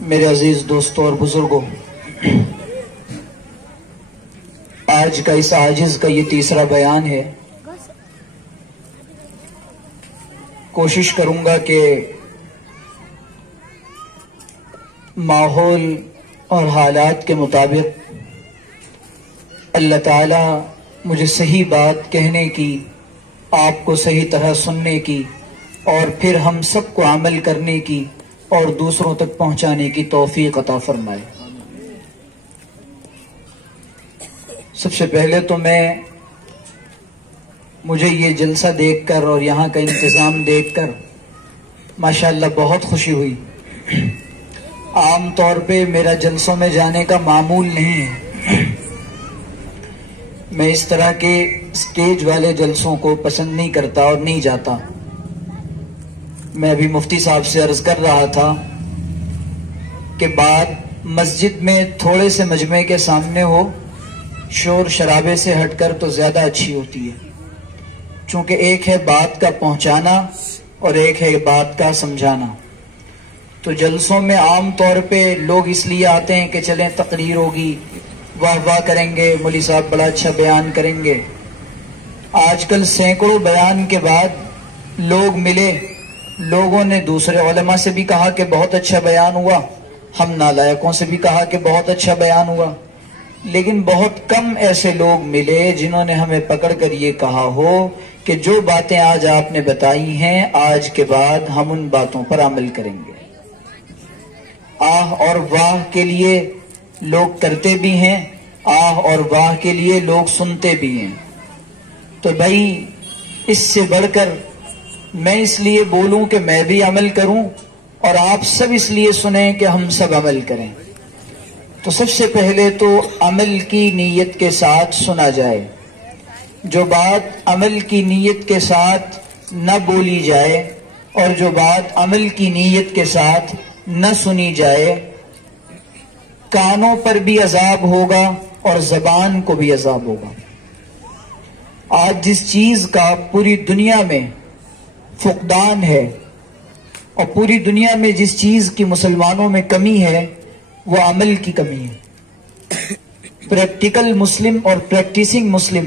میرے عزیز دوستوں اور بزرگوں، آج کا اس عاجز کا یہ تیسرا بیان ہے۔ کوشش کروں گا کہ ماحول اور حالات کے مطابق اللہ تعالیٰ مجھے صحیح بات کہنے کی، آپ کو صحیح طرح سننے کی، اور پھر ہم سب کو عمل کرنے کی اور دوسروں تک پہنچانے کی توفیق عطا فرمائے۔ سب سے پہلے تو مجھے یہ جلسہ دیکھ کر اور یہاں کا انتظام دیکھ کر ماشاءاللہ بہت خوشی ہوئی۔ عام طور پہ میرا جلسوں میں جانے کا معمول نہیں ہے، میں اس طرح کے سٹیج والے جلسوں کو پسند نہیں کرتا اور نہیں جاتا۔ میں ابھی مفتی صاحب سے عرض کر رہا تھا کہ بات مسجد میں تھوڑے سے مجمع کے سامنے ہو، شور شرابے سے ہٹ کر تو زیادہ اچھی ہوتی ہے، چونکہ ایک ہے بات کا پہنچانا اور ایک ہے بات کا سمجھانا۔ تو جلسوں میں عام طور پہ لوگ اس لیے آتے ہیں کہ چلیں تقریر ہوگی، واہ واہ کریں گے، مولوی صاحب بڑا اچھا بیان کریں گے۔ آج کل سینکڑوں بیان کے بعد لوگ ملے، لوگوں نے دوسرے علماء سے بھی کہا کہ بہت اچھا بیان ہوا، ہم نالائقوں سے بھی کہا کہ بہت اچھا بیان ہوا، لیکن بہت کم ایسے لوگ ملے جنہوں نے ہمیں پکڑ کر یہ کہا ہو کہ جو باتیں آج آپ نے بتائی ہیں، آج کے بعد ہم ان باتوں پر عمل کریں گے۔ آہ اور واہ کے لیے لوگ کرتے بھی ہیں، آہ اور واہ کے لیے لوگ سنتے بھی ہیں۔ تو بھائی اس سے بڑھ کر میں اس لیے بولوں کہ میں بھی عمل کروں اور آپ سب اس لیے سنیں کہ ہم سب عمل کریں۔ تو سب سے پہلے تو عمل کی نیت کے ساتھ سنا جائے۔ جو بات عمل کی نیت کے ساتھ نہ بولی جائے اور جو بات عمل کی نیت کے ساتھ نہ سنی جائے، کانوں پر بھی عذاب ہوگا اور زبان کو بھی عذاب ہوگا۔ آج جس چیز کا پوری دنیا میں فقدان ہے اور پوری دنیا میں جس چیز کی مسلمانوں میں کمی ہے، وہ عمل کی کمی ہے۔ پریکٹیکل مسلم اور پریکٹیسنگ مسلم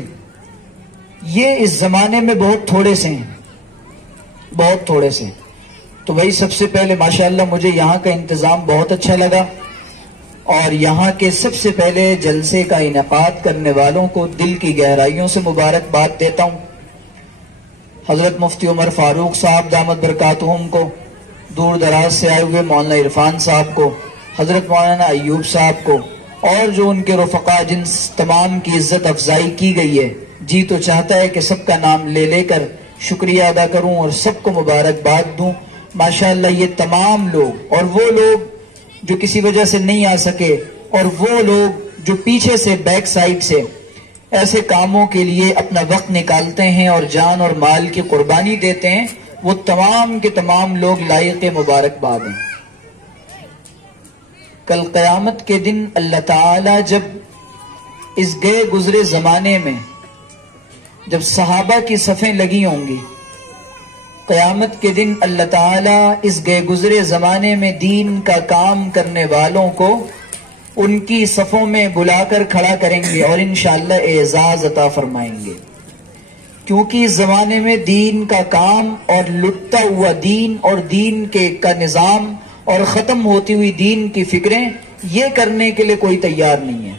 یہ اس زمانے میں بہت تھوڑے سے ہیں، بہت تھوڑے سے۔ تو بھائی سب سے پہلے ماشاءاللہ مجھے یہاں کا انتظام بہت اچھا لگا، اور یہاں کے سب سے پہلے جلسے کا انعقاد کرنے والوں کو دل کی گہرائیوں سے مبارکباد دیتا ہوں۔ حضرت مفتی عمر فاروق صاحب دامت برکاتہم کو، دور دراز سے آئے ہوئے مولانا عرفان صاحب کو، حضرت مولانا ایوب صاحب کو، اور جو ان کے رفقا جن تمام کی عزت افزائی کی گئی ہے، جی تو چاہتا ہے کہ سب کا نام لے لے کر شکریہ ادا کروں اور سب کو مبارکباد دوں۔ ماشاءاللہ یہ تمام لوگ، اور وہ لوگ جو کسی وجہ سے نہیں آ سکے، اور وہ لوگ جو پیچھے سے بیک سائڈ سے ایسے کاموں کے لیے اپنا وقت نکالتے ہیں اور جان اور مال کی قربانی دیتے ہیں، وہ تمام کے تمام لوگ لائق مبارکباد ہیں۔ کل قیامت کے دن اللہ تعالی جب اس گئے گزرے زمانے میں جب صحابہ کی صفیں لگی ہوں گی، قیامت کے دن اللہ تعالیٰ اس گئے گزرے زمانے میں دین کا کام کرنے والوں کو ان کی صفوں میں بلا کر کھڑا کریں گے اور انشاءاللہ اعزاز عطا فرمائیں گے، کیونکہ اس زمانے میں دین کا کام اور لٹتا ہوا دین اور دین کا نظام اور ختم ہوتی ہوئی دین کی فکریں یہ کرنے کے لیے کوئی تیار نہیں ہے۔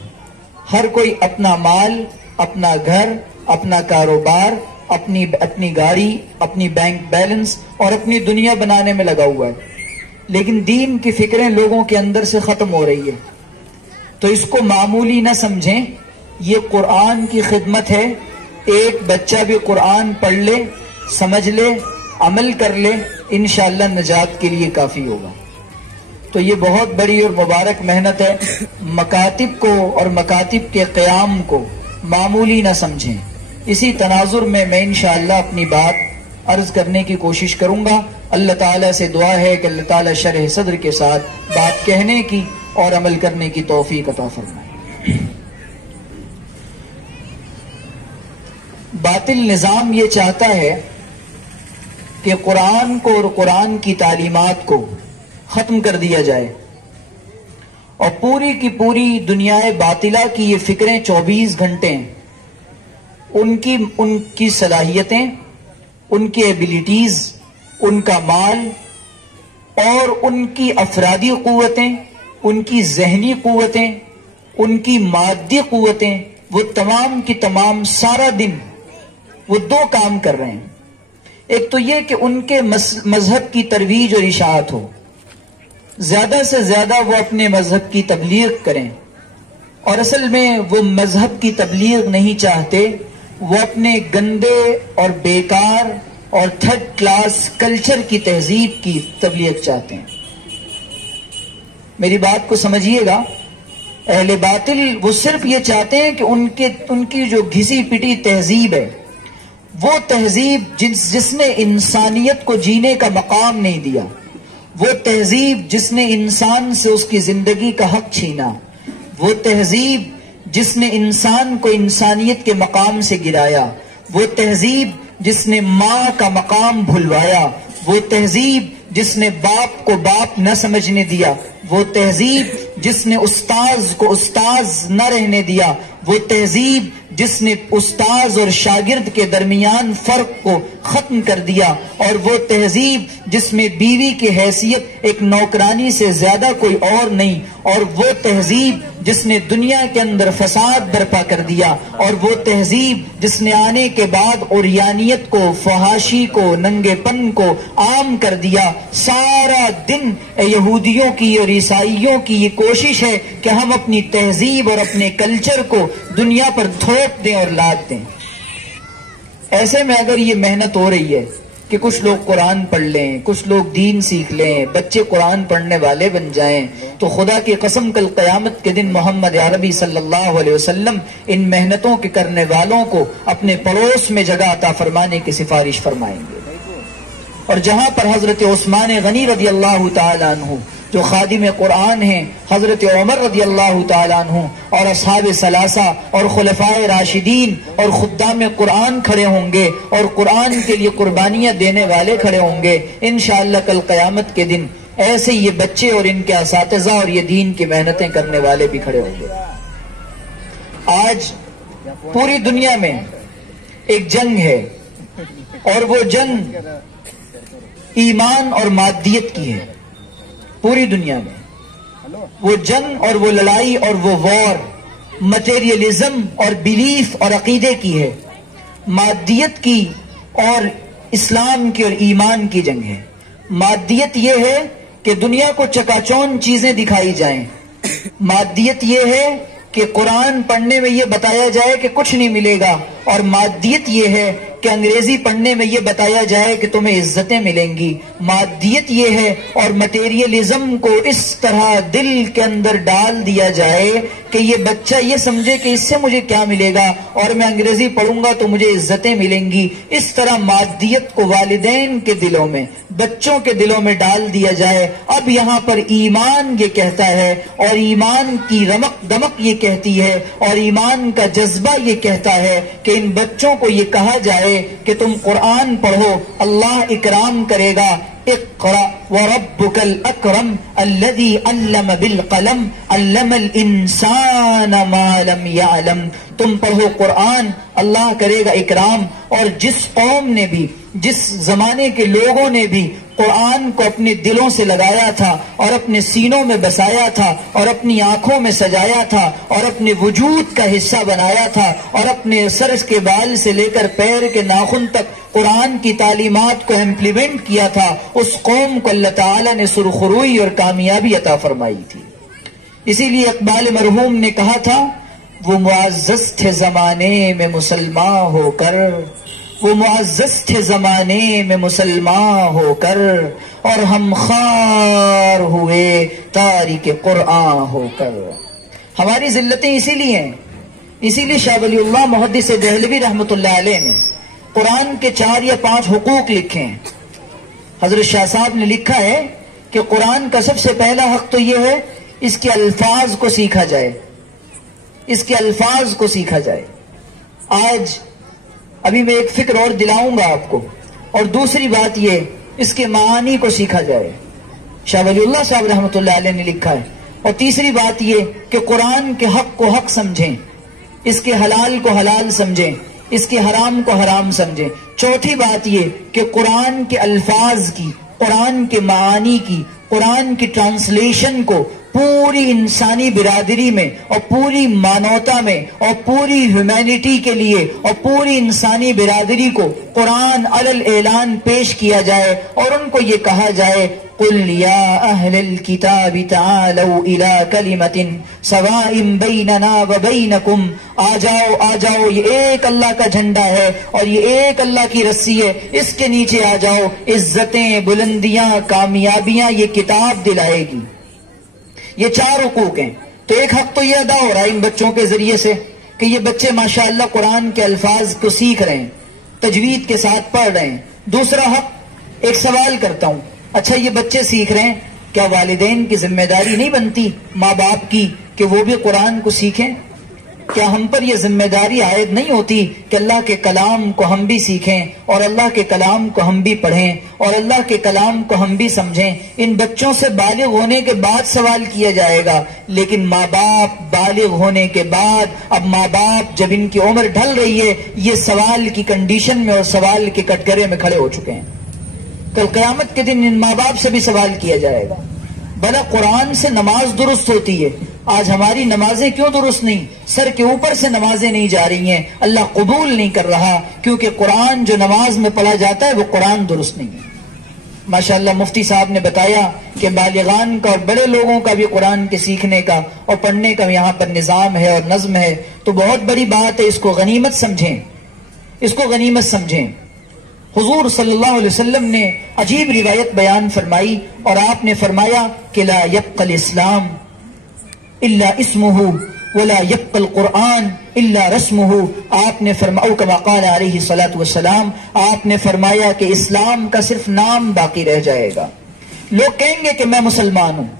ہر کوئی اپنا مال، اپنا گھر، اپنا کاروبار، اپنی گاڑی، اپنی بینک بیلنس اور اپنی دنیا بنانے میں لگا ہوا ہے، لیکن دین کی فکریں لوگوں کے اندر سے ختم ہو رہی ہے۔ تو اس کو معمولی نہ سمجھیں، یہ قرآن کی خدمت ہے۔ ایک بچہ بھی قرآن پڑھ لے، سمجھ لے، عمل کر لے، انشاءاللہ نجات کے لیے کافی ہوگا۔ تو یہ بہت بڑی اور مبارک محنت ہے۔ مکاتب کو اور مکاتب کے قیام کو معمولی نہ سمجھیں۔ اسی تناظر میں انشاءاللہ اپنی بات عرض کرنے کی کوشش کروں گا۔ اللہ تعالیٰ سے دعا ہے کہ اللہ تعالیٰ شرح صدر کے ساتھ بات کہنے کی اور عمل کرنے کی توفیق عطا فرمائے۔ باطل نظام یہ چاہتا ہے کہ قرآن کو اور قرآن کی تعلیمات کو ختم کر دیا جائے، اور پوری کی پوری دنیا باطلہ کی یہ فکریں 24 گھنٹے ہیں. ان کی صلاحیتیں، ان کی ایبیلٹیز، ان کا مال اور ان کی افرادی قوتیں، ان کی ذہنی قوتیں، ان کی مادی قوتیں، وہ تمام کی تمام سارا دن وہ دو کام کر رہے ہیں. ایک تو یہ کہ ان کے مذہب کی ترویج اور اشاعت ہو، زیادہ سے زیادہ وہ اپنے مذہب کی تبلیغ کریں، اور اصل میں وہ مذہب کی تبلیغ نہیں چاہتے، وہ اپنے گندے اور بیکار اور تھرڈ کلاس کلچر کی تہذیب کی تبلیغ چاہتے ہیں. میری بات کو سمجھیے گا. اہل باطل وہ صرف یہ چاہتے ہیں کہ ان کی جو گھسی پٹی تہذیب ہے، وہ تہذیب جس نے انسانیت کو جینے کا مقام نہیں دیا، وہ تہذیب جس نے انسان سے اس کی زندگی کا حق چھینا، وہ تہذیب جس نے انسان کو انسانیت کے مقام سے گرایا، وہ تہذیب جس نے ماں کا مقام بھلوایا، وہ تہذیب جس نے باپ کو باپ نہ سمجھنے دیا، وہ تہذیب جس نے استاذ کو استاذ نہ رہنے دیا، وہ تہذیب جس نے استاذ اور شاگرد کے درمیان فرق کو ختم کر دیا، اور وہ تہذیب جس میں بیوی کی حیثیت ایک نوکرانی سے زیادہ کوئی اور نہیں، اور وہ تہذیب جس نے دنیا کے اندر فساد برپا کر دیا، اور وہ تہذیب جس نے آنے کے بعد عریانیت کو، فحاشی کو، ننگے پن کو عام کر دیا. سارا دن یہودیوں کی اور عیسائیوں کی یہ کوشش ہے کہ ہم اپنی تہذیب اور اپنے کلچر کو دنیا پر تھوپ دیں اور لاد دیں. ایسے میں اگر یہ محنت ہو رہی ہے کہ کچھ لوگ قرآن پڑھ لیں، کچھ لوگ دین سیکھ لیں، بچے قرآن پڑھنے والے بن جائیں، تو خدا کی قسم کل قیامت کے دن محمد عربی صلی اللہ علیہ وسلم ان محنتوں کے کرنے والوں کو اپنے پڑوس میں جگہ عطا فرمانے کی سفارش فرمائیں گے. اور جہاں پر حضرت عثمان غنی رضی اللہ تعالی عنہ جو خادم قرآن ہیں، حضرت عمر رضی اللہ تعالیٰ عنہ اور اصحاب ثلاثہ اور خلفائے راشدین اور خدام قرآن کھڑے ہوں گے اور قرآن کے لیے قربانیاں دینے والے کھڑے ہوں گے، انشاءاللہ کل قیامت کے دن ایسے یہ بچے اور ان کے اساتذہ اور یہ دین کی محنتیں کرنے والے بھی کھڑے ہوں گے. آج پوری دنیا میں ایک جنگ ہے، اور وہ جنگ ایمان اور مادیت کی ہے. پوری دنیا میں وہ جنگ اور وہ لڑائی اور وہ وار مٹیریلزم اور بیلیف اور عقیدے کی ہے، مادیت کی اور اسلام کی اور ایمان کی جنگ ہے. مادیت یہ ہے کہ دنیا کو چکا چوند چیزیں دکھائی جائیں، مادیت یہ ہے کہ قرآن پڑھنے میں یہ بتایا جائے کہ کچھ نہیں ملے گا، اور مادیت یہ ہے کہ انگریزی پڑھنے میں یہ بتایا جائے کہ تمہیں عزتیں ملیں گی. مادیت یہ ہے، اور مٹیریلزم کو اس طرح دل کے اندر ڈال دیا جائے کہ یہ بچہ یہ سمجھے کہ اس سے مجھے کیا ملے گا، اور میں انگریزی پڑھوں گا تو مجھے عزتیں ملیں گی. اس طرح مادیت کو والدین کے دلوں میں، بچوں کے دلوں میں ڈال دیا جائے. اب یہاں پر ایمان یہ کہتا ہے، اور ایمان کی رمق دمق یہ کہتی ہے، اور ایمان کا جذبہ یہ کہتا ہے کہ ان بچوں کو یہ کہا جائے کہ تم قرآن پڑھو، اللہ اکرام کرے گا. اقرأ وربک الاکرم الذی علم بالقلم علم الانسان ما لم یعلم. تم پڑھو قرآن، اللہ کرے گا اکرام. اور جس قوم نے بھی، جس زمانے کے لوگوں نے بھی قرآن کو اپنے دلوں سے لگایا تھا اور اپنے سینوں میں بسایا تھا اور اپنی آنکھوں میں سجایا تھا اور اپنے وجود کا حصہ بنایا تھا اور اپنے سر کے بال سے لے کر پیر کے ناخن تک قرآن کی تعلیمات کو امپلیمنٹ کیا تھا، اس قوم کو اللہ تعالیٰ نے سرخروئی اور کامیابی عطا فرمائی تھی. اسی لیے اقبال مرحوم نے کہا تھا، وہ معزز تھے زمانے میں مسلمان ہو کر، وہ معزز تھے زمانے میں مسلمان ہو کر، اور ہم خوار ہوئے تاریک قرآن ہو کر. ہماری ذلتیں اسی لیے ہیں. اسی لیے شاہ ولی اللہ محدث دہلوی رحمۃ اللہ علیہ نے قرآن کے 4 یا 5 حقوق لکھے ہیں. حضرت شاہ صاحب نے لکھا ہے کہ قرآن کا سب سے پہلا حق تو یہ ہے اس کے الفاظ کو سیکھا جائے، اس کے الفاظ کو سیکھا جائے. آج ابھی میں ایک فکر اور دلاؤں گا آپ کو، اور دوسری بات یہ اس کے معانی کو سیکھا جائے. شاہ ولی اللہ صاحب رحمۃ اللہ علیہ نے لکھا ہے اور تیسری بات یہ کہ قرآن کے حق کو حق سمجھیں، اس کے حلال کو حلال سمجھیں، اس کے حرام کو حرام سمجھیں۔ چوتھی بات یہ کہ قرآن کے الفاظ کی، قرآن کے معانی کی، قرآن کی ٹرانسلیشن کو پوری انسانی برادری میں اور پوری مانوتا میں اور پوری ہیومینٹی کے لیے اور پوری انسانی برادری کو قرآن علی الاعلان پیش کیا جائے اور ان کو یہ کہا جائے قُلْ يَا أَهْلَ الْكِتَابِ تَعَالَوْا إِلَىٰ كَلِمَةٍ سَوَاءٍ بَيْنَنَا وَبَيْنَكُمْ آ جاؤ یہ ایک اللہ کا جھنڈا ہے اور یہ ایک اللہ کی رسی ہے، اس کے نیچے آ جاؤ، عزتیں، بلندیاں، کامیابیاں یہ کتاب دلائے گی۔ یہ 4 حقوق ہیں۔ تو ایک حق تو یہ ادا ہو رہا ہے ان بچوں کے ذریعے سے کہ یہ بچے ماشاءاللہ قرآن کے الفاظ کو سیکھ رہے ہیں، تجوید کے ساتھ پڑھ رہے ہیں۔ دوسرا حق، ایک سوال کرتا ہوں، اچھا یہ بچے سیکھ رہے ہیں، کیا والدین کی ذمہ داری نہیں بنتی ماں باپ کی کہ وہ بھی قرآن کو سیکھیں؟ کیا ہم پر یہ ذمہ داری عائد نہیں ہوتی کہ اللہ کے کلام کو ہم بھی سیکھیں اور اللہ کے کلام کو ہم بھی پڑھیں اور اللہ کے کلام کو ہم بھی سمجھیں؟ ان بچوں سے بالغ ہونے کے بعد سوال کیا جائے گا، لیکن ماں باپ بالغ ہونے کے بعد، اب ماں باپ جب ان کی عمر ڈھل رہی ہے، یہ سوال کی کنڈیشن میں اور سوال کے کٹگرے میں کھڑے ہو چکے ہیں۔ کل قیامت کے دن ان ماں باپ سے بھی سوال کیا جائے گا۔ بھلا قرآن سے نماز درست ہوتی ہے، آج ہماری نمازیں کیوں درست نہیں؟ سر کے اوپر سے نمازیں نہیں جا رہی ہیں، اللہ قبول نہیں کر رہا، کیونکہ قرآن جو نماز میں پڑھا جاتا ہے وہ قرآن درست نہیں ہے۔ ماشاءاللہ مفتی صاحب نے بتایا کہ بالغان کا اور بڑے لوگوں کا بھی قرآن کے سیکھنے کا اور پڑھنے کا یہاں پر نظام ہے اور نظم ہے، تو بہت بڑی بات ہے، اس کو غنیمت سمجھیں، اس کو غنیمت سمجھیں۔ حضور صلی اللہ علیہ وسلم نے عجیب روایت بیان فرمائی اور آپ نے فرمایا کہ لا يبقى الاسلام الا اسمه ولا يبقى القرآن الا رسمه۔ آپ نے فرمایا كما قال علیہ الصلوۃ والسلام، آپ نے فرمایا کہ اسلام کا صرف نام باقی رہ جائے گا۔ لوگ کہیں گے کہ میں مسلمان ہوں،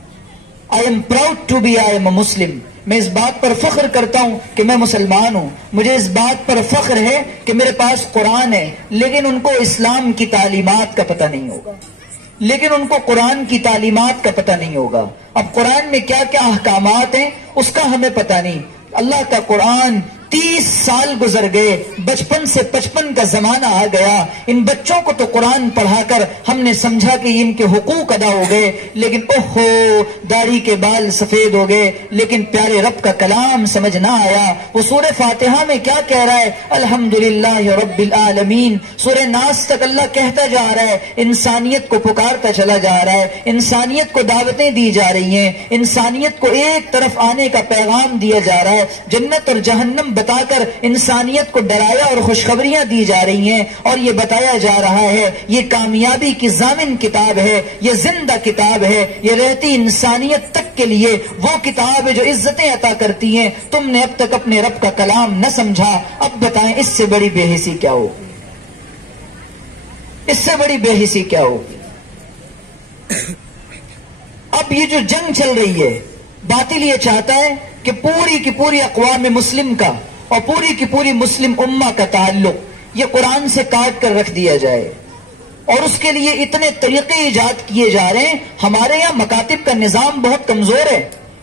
I am proud to be I am a Muslim، میں اس بات پر فخر کرتا ہوں کہ میں مسلمان ہوں، مجھے اس بات پر فخر ہے کہ میرے پاس قرآن ہے، لیکن ان کو اسلام کی تعلیمات کا پتہ نہیں ہوگا، لیکن ان کو قرآن کی تعلیمات کا پتہ نہیں ہوگا۔ اب قرآن میں کیا کیا احکامات ہیں اس کا ہمیں پتہ نہیں۔ اللہ کا قرآن 30 سال گزر گئے، بچپن سے 55 کا زمانہ آ گیا، ان بچوں کو تو قرآن پڑھا کر ہم نے سمجھا کہ ان کے حقوق ادا ہو گئے، لیکن اوہو داڑھی کے بال سفید ہو گئے، لیکن پیارے رب کا کلام سمجھ نہ آیا۔ وہ سورہ فاتحہ میں کیا کہہ رہا ہے؟ الحمدللہ رب العالمین۔ سورہ ناس تک اللہ کہتا جا رہا ہے، انسانیت کو پکارتا چلا جا رہا ہے، انسانیت کو دعوتیں دی جا رہی ہیں، انسانیت کو ایک طرف آنے کا پیغام دیا جا رہا ہے، جنت اور جہنم بتا کر انسانیت کو ڈرایا اور خوشخبریاں دی جا رہی ہیں، اور یہ بتایا جا رہا ہے یہ کامیابی کی ضامن کتاب ہے، یہ زندہ کتاب ہے، یہ رہتی انسانیت تک کے لیے وہ کتاب ہے جو عزتیں عطا کرتی ہیں۔ تم نے اب تک اپنے رب کا کلام نہ سمجھا، اب بتائیں اس سے بڑی بے حسی کیا ہو؟ اس سے بڑی بے حسی کیا ہو؟ اب یہ جو جنگ چل رہی ہے، باطل یہ چاہتا ہے کہ پوری کی پوری اقوام مسلم کا اور پوری کی پوری مسلم امہ کا تعلق یہ قرآن سے کاٹ کر رکھ دیا جائے، اور اس کے لیے اتنے طریقے ایجاد کیے جا رہے ہیں۔ ہمارے یہاں مکاتب کا نظام بہت کمزور ہے،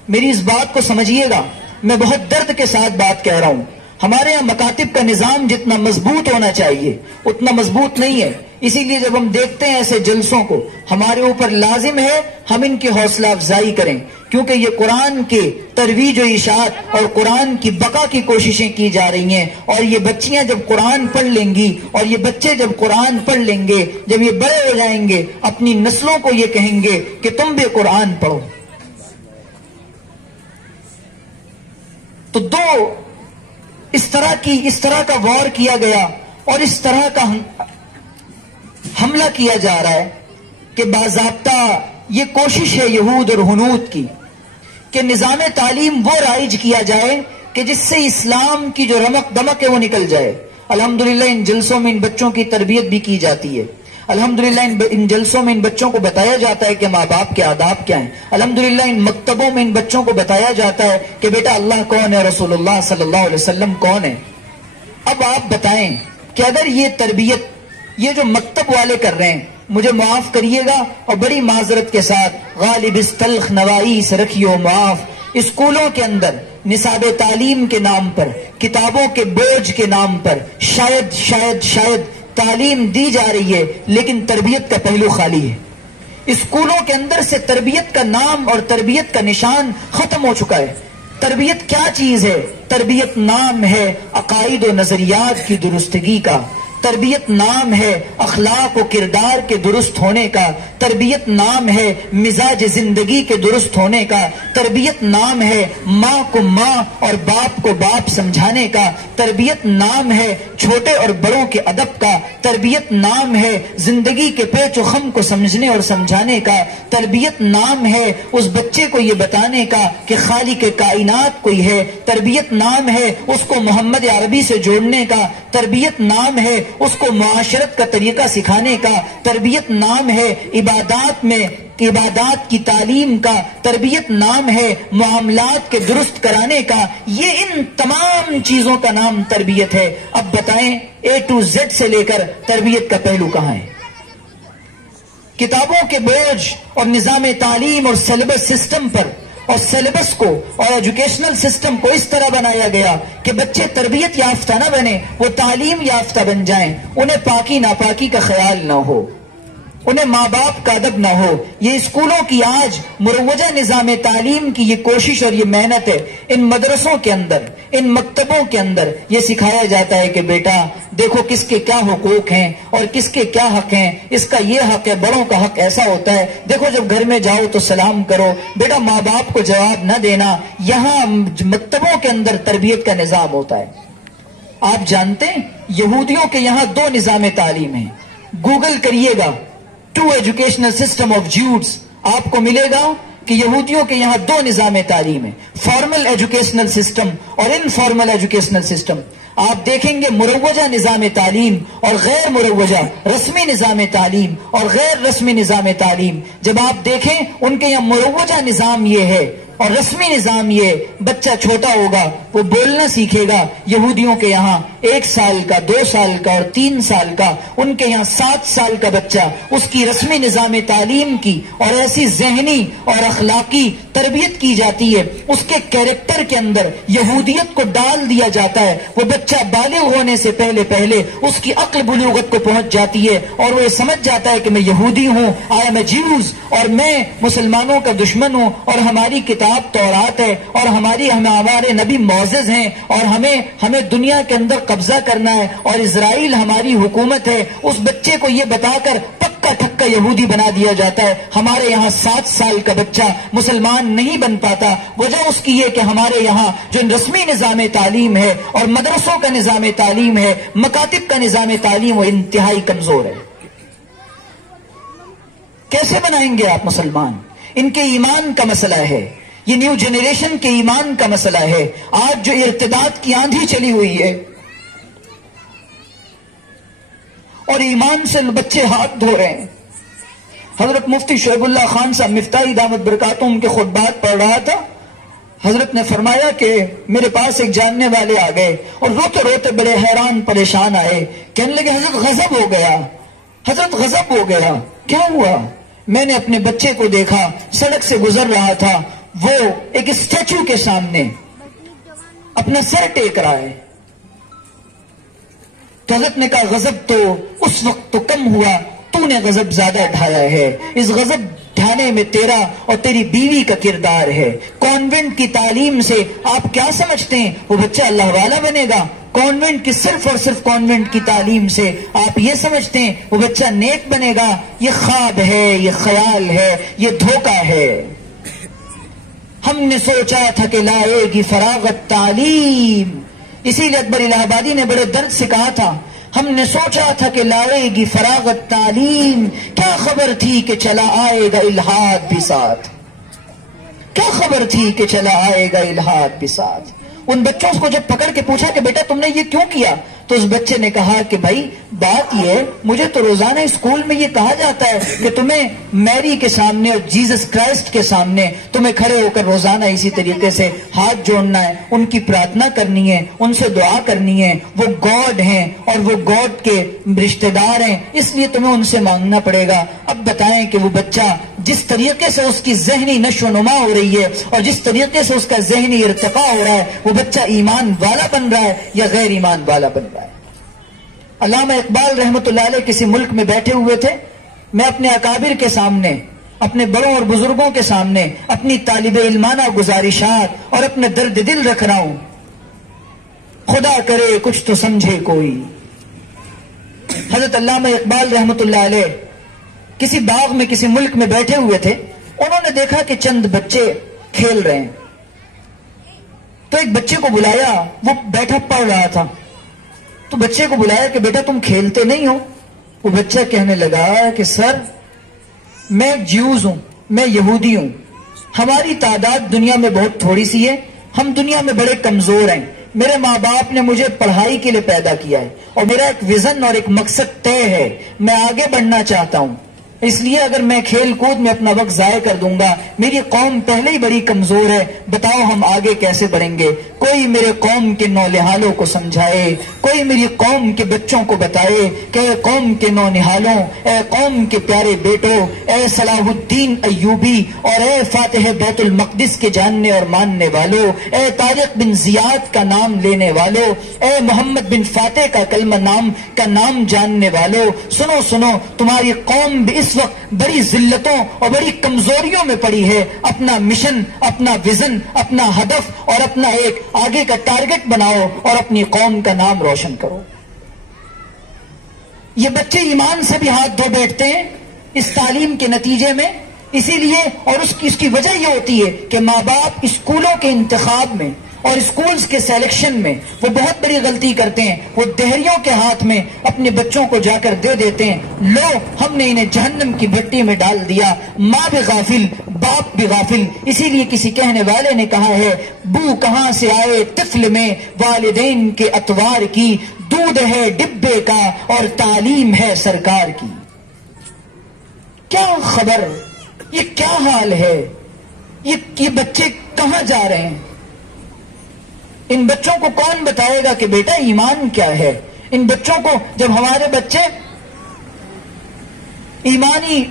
میری اس بات کو سمجھیے گا، میں بہت درد کے ساتھ بات کہہ رہا ہوں۔ ہمارے یہاں مکاتب کا نظام جتنا مضبوط ہونا چاہیے اتنا مضبوط نہیں ہے، اسی لیے جب ہم دیکھتے ہیں ایسے جلسوں کو، ہمارے اوپر لازم ہے ہم ان کی حوصلہ افزائی کریں، کیونکہ یہ قرآن کے ترویج و اشاعت اور قرآن کی بقا کی کوششیں کی جا رہی ہیں، اور یہ بچیاں جب قرآن پڑھ لیں گی اور یہ بچے جب قرآن پڑھ لیں گے، جب یہ بڑے ہو جائیں گے، اپنی نسلوں کو یہ کہیں گے کہ تم بھی قرآن پڑھو۔ تو اس طرح کا وار کیا گیا اور اس طرح کا حملہ کیا جا رہا ہے کہ باضابطہ یہ کوشش ہے یہود اور ہنود کی کہ نظام تعلیم وہ رائج کیا جائے کہ جس سے اسلام کی جو رمق دمک ہے وہ نکل جائے۔ الحمدللہ ان جلسوں میں ان بچوں کی تربیت بھی کی جاتی ہے، الحمدللہ ان جلسوں میں ان بچوں کو بتایا جاتا ہے کہ ماں باپ کے آداب کیا ہیں، الحمدللہ ان مکتبوں میں ان بچوں کو بتایا جاتا ہے کہ بیٹا اللہ کون ہے، رسول اللہ صلی اللہ علیہ وسلم کون ہے۔ اب آپ بتائیں کہ اگر یہ تربیت یہ جو مکتب والے کر رہے ہیں، مجھے معاف کریے گا اور بڑی معذرت کے ساتھ غالب اس تلخ نوائی سے رکھیو معاف. اسکولوں کے اندر نصاب تعلیم کے نام پر، کتابوں کے بوجھ کے نام پر شاید تعلیم دی جا رہی ہے، لیکن تربیت کا پہلو خالی ہے. اسکولوں کے اندر سے تربیت کا نام اور تربیت کا نشان ختم ہو چکا ہے. تربیت کیا چیز ہے؟ تربیت نام ہے عقائد و نظریات کی درستگی کا، تربیت نام ہے اخلاق و کردار کے درست ہونے کا، تربیت نام ہے مزاج زندگی کے درست ہونے کا، تربیت نام ہے ماں کو ماں اور باپ کو باپ سمجھانے کا، تربیت نام ہے چھوٹے اور بڑوں کے ادب کا، تربیت نام ہے زندگی کے پیچ و خم کو سمجھنے اور سمجھانے کا، تربیت نام ہے اس بچے کو یہ بتانے کا کہ خالق کائنات کوئی ہے، تربیت نام ہے اس کو محمد عربی سے جوڑنے کا، تربیت نام ہے اس کو معاشرت کا طریقہ سکھانے کا، تربیت نام ہے عبادات کی تعلیم کا، تربیت نام ہے معاملات کے درست کرانے کا. یہ ان تمام چیزوں کا نام تربیت ہے. اب بتائیں A to Z سے لے کر تربیت کا پہلو کہاں ہے؟ کتابوں کے بوجھ اور نظام تعلیم اور سلیبس سسٹم پر اور سلیبس کو اور ایجوکیشنل سسٹم کو اس طرح بنایا گیا کہ بچے تربیت یافتہ نہ بنے، وہ تعلیم یافتہ بن جائیں، انہیں پاکی ناپاکی کا خیال نہ ہو، انہیں ماں باپ کا ادب نہ ہو. یہ اسکولوں کی آج مروجہ نظام تعلیم کی یہ کوشش اور یہ محنت ہے. ان مدرسوں کے اندر، ان مکتبوں کے اندر یہ سکھایا جاتا ہے کہ بیٹا دیکھو کس کے کیا حقوق ہیں اور کس کے کیا حق ہیں، اس کا یہ حق ہے، بڑوں کا حق ایسا ہوتا ہے، دیکھو جب گھر میں جاؤ تو سلام کرو، بیٹا ماں باپ کو جواب نہ دینا. یہاں مکتبوں کے اندر تربیت کا نظام ہوتا ہے. آپ جانتے ہیں یہودیوں کے یہاں 2 نظام تعلیم ہیں. گوگل کریے گا 2 ایجوکیشنل سسٹم آف جیوز، آپ کو ملے گا کہ یہودیوں کے یہاں 2 نظام تعلیم ہیں، فارمل ایجوکیشنل سسٹم اور انفارمل ایجوکیشنل سسٹم. آپ دیکھیں گے مروجہ نظام تعلیم اور غیر مروجہ، رسمی نظام تعلیم اور غیر رسمی نظام تعلیم. جب آپ دیکھیں ان کے یہاں مروجہ نظام یہ ہے اور رسمی نظام یہ، بچہ چھوٹا ہوگا وہ بولنا سیکھے گا. یہودیوں کے یہاں 1 سال کا، 2 سال کا اور 3 سال کا، ان کے یہاں 7 سال کا بچہ اس کی رسمی نظام تعلیم کی اور ایسی ذہنی اور اخلاقی تربیت کی جاتی ہے، اس کے کیریکٹر کے اندر یہودیت کو ڈال دیا جاتا ہے. وہ بچہ بالغ ہونے سے پہلے اس کی عقل بلوغت کو پہنچ جاتی ہے اور وہ یہ سمجھ جاتا ہے کہ میں یہودی ہوں، آئی ایم اے جیوز، اور میں مسلمانوں کا دشمن ہوں، اور ہماری کتاب تورات ہے اور ہمارے نبی معزز ہیں اور ہمیں دنیا کے اندر قبضہ کرنا ہے اور اسرائیل ہماری حکومت ہے. اس بچے کو یہ بتا کر پکا ٹھکا یہودی بنا دیا جاتا ہے. ہمارے یہاں 7 سال کا بچہ مسلمان نہیں بن پاتا. وجہ اس کی یہ کہ ہمارے یہاں جو رسمی نظام تعلیم ہے اور مدرسوں کا نظام تعلیم ہے، مکاتب کا نظام تعلیم، وہ انتہائی کمزور ہے. کیسے بنائیں گے آپ مسلمان؟ ان کے ایمان کا مسئلہ ہے، یہ نیو جنریشن کے ایمان کا مسئلہ ہے. آج جو ارتداد کی آندھی چلی ہوئی ہے اور ایمان سے بچے ہاتھ دھو رہے ہیں. حضرت مفتی شعیب اللہ خان صاحب مفتاحی دامت برکاتہم کے خطبات پڑھ رہا تھا. حضرت نے فرمایا کہ میرے پاس ایک جاننے والے آ گئے اور روتے روتے بڑے حیران پریشان آئے. کہنے لگے حضرت غضب ہو گیا، حضرت غضب ہو گیا. کیا ہوا؟ میں نے اپنے بچے کو دیکھا، سڑک سے گزر رہا تھا، وہ ایک اسٹیچو کے سامنے اپنا سر ٹیک رہا ہے. تو حضرت نے کہا غضب تو اس وقت تو کم ہوا، تو نے غضب زیادہ ڈھایا ہے. اس غضب ڈھانے میں تیرا اور تیری بیوی کا کردار ہے. کانوینٹ کی تعلیم سے آپ کیا سمجھتے ہیں وہ بچہ اللہ والا بنے گا؟ کانوینٹ کی صرف اور صرف کانوینٹ کی تعلیم سے آپ یہ سمجھتے ہیں وہ بچہ نیک بنے گا؟ یہ خواب ہے، یہ خیال ہے، یہ دھوکہ ہے. ہم نے سوچا تھا کہ لائے گی فراغت تعلیم، اسی لیے اکبر الہ آبادی نے بڑے درد سے کہا تھا ہم نے سوچا تھا کہ لائے گی فراغت تعلیم، کیا خبر تھی کہ چلا آئے گا الہاد بھی ساتھ، کیا خبر تھی کہ چلا آئے گا الہاد بھی ساتھ. ان بچوں کو جب پکڑ کے پوچھا کہ بیٹا تم نے یہ کیوں کیا، تو تو اس بچے نے کہا کہ بھائی بات یہ ہے، مجھے تو روزانہ اسکول میں یہ کہا جاتا ہے کہ تمہیں میری کے سامنے اور جیزس کرائسٹ کے سامنے تمہیں کھڑے ہو کر روزانہ اسی طریقے سے ہاتھ جوڑنا ہے، ان کی پرارتھنا کرنی ہے، ان سے دعا کرنی ہے، وہ گاڈ ہیں اور وہ گاڈ کے رشتہ دار ہیں، اس لیے تمہیں ان سے مانگنا پڑے گا۔ اب بتائیں کہ وہ بچہ جس طریقے سے اس کی ذہنی نشو و نما ہو رہی ہے اور جس طریقے سے اس کا ذہنی ارتقاء ہو رہا ہے، وہ بچہ ایمان والا بن رہا ہے یا غیر ایمان والا بن رہا ہے؟ علامہ اقبال رحمۃ اللہ علیہ کسی ملک میں بیٹھے ہوئے تھے، میں اپنے اکابر کے سامنے، اپنے بڑوں اور بزرگوں کے سامنے اپنی طالب علمانہ گزارشات اور اپنے درد دل رکھ رہا ہوں، خدا کرے کچھ تو سمجھے کوئی۔ حضرت علامہ اقبال رحمۃ اللہ علیہ کسی باغ میں کسی ملک میں بیٹھے ہوئے تھے، انہوں نے دیکھا کہ چند بچے کھیل رہے ہیں، تو ایک بچے کو بلایا، وہ بیٹھا پڑھ رہا تھا، تو بچے کو بلایا کہ بیٹا تم کھیلتے نہیں ہو؟ وہ بچہ کہنے لگا کہ سر میں جیوز ہوں، میں یہودی ہوں، ہماری تعداد دنیا میں بہت تھوڑی سی ہے، ہم دنیا میں بڑے کمزور ہیں، میرے ماں باپ نے مجھے پڑھائی کے لیے پیدا کیا ہے اور میرا ایک ویژن اور ایک مقصد طے ہے، میں آگے بڑھنا چاہتا ہوں، اس لیے اگر میں کھیل کود میں اپنا وقت ضائع کر دوں گا، میری قوم پہلے ہی بڑی کمزور ہے، بتاؤ ہم آگے کیسے بڑھیں گے؟ کوئی میرے قوم کے نونہالوں کو سمجھائے، کوئی میری قوم کے بچوں کو بتائے کہ اے قوم کے نونہالوں، اے قوم کے پیارے بیٹوں، اے صلاح الدین ایوبی اور اے فاتح بیت المقدس کے جاننے اور ماننے والوں، اے طارق بن زیاد کا نام لینے والوں، اے محمد بن فاتح کا کلمہ نام کا نام جاننے والوں، سنو سنو، تمہاری قوم بھی اس وقت بڑی ذلتوں اور بڑی کمزوریوں میں پڑی ہے، اپنا مشن، اپنا ویژن، اپنا ہدف اور اپنا ایک آگے کا ٹارگٹ بناؤ اور اپنی قوم کا نام روشن کرو۔ یہ بچے ایمان سے بھی ہاتھ دھو بیٹھتے ہیں اس تعلیم کے نتیجے میں، اسی لیے اور اس کی وجہ یہ ہوتی ہے کہ ماں باپ اسکولوں کے انتخاب میں اور اسکولز کے سلیکشن میں وہ بہت بڑی غلطی کرتے ہیں، وہ دہریوں کے ہاتھ میں اپنے بچوں کو جا کر دے دیتے ہیں، لو ہم نے انہیں جہنم کی بھٹی میں ڈال دیا، ماں بھی غافل، باپ بھی غافل۔ اسی لیے کسی کہنے والے نے کہا ہے، بو کہاں سے آئے طفل میں والدین کے اتوار کی، دودھ ہے ڈبے کا اور تعلیم ہے سرکار کی۔ کیا خبر، یہ کیا حال ہے، یہ بچے کہاں جا رہے ہیں؟ ان بچوں کو کون بتائے گا کہ بیٹا ایمان کیا ہے؟ ان بچوں کو جب ہمارے بچے ایمانی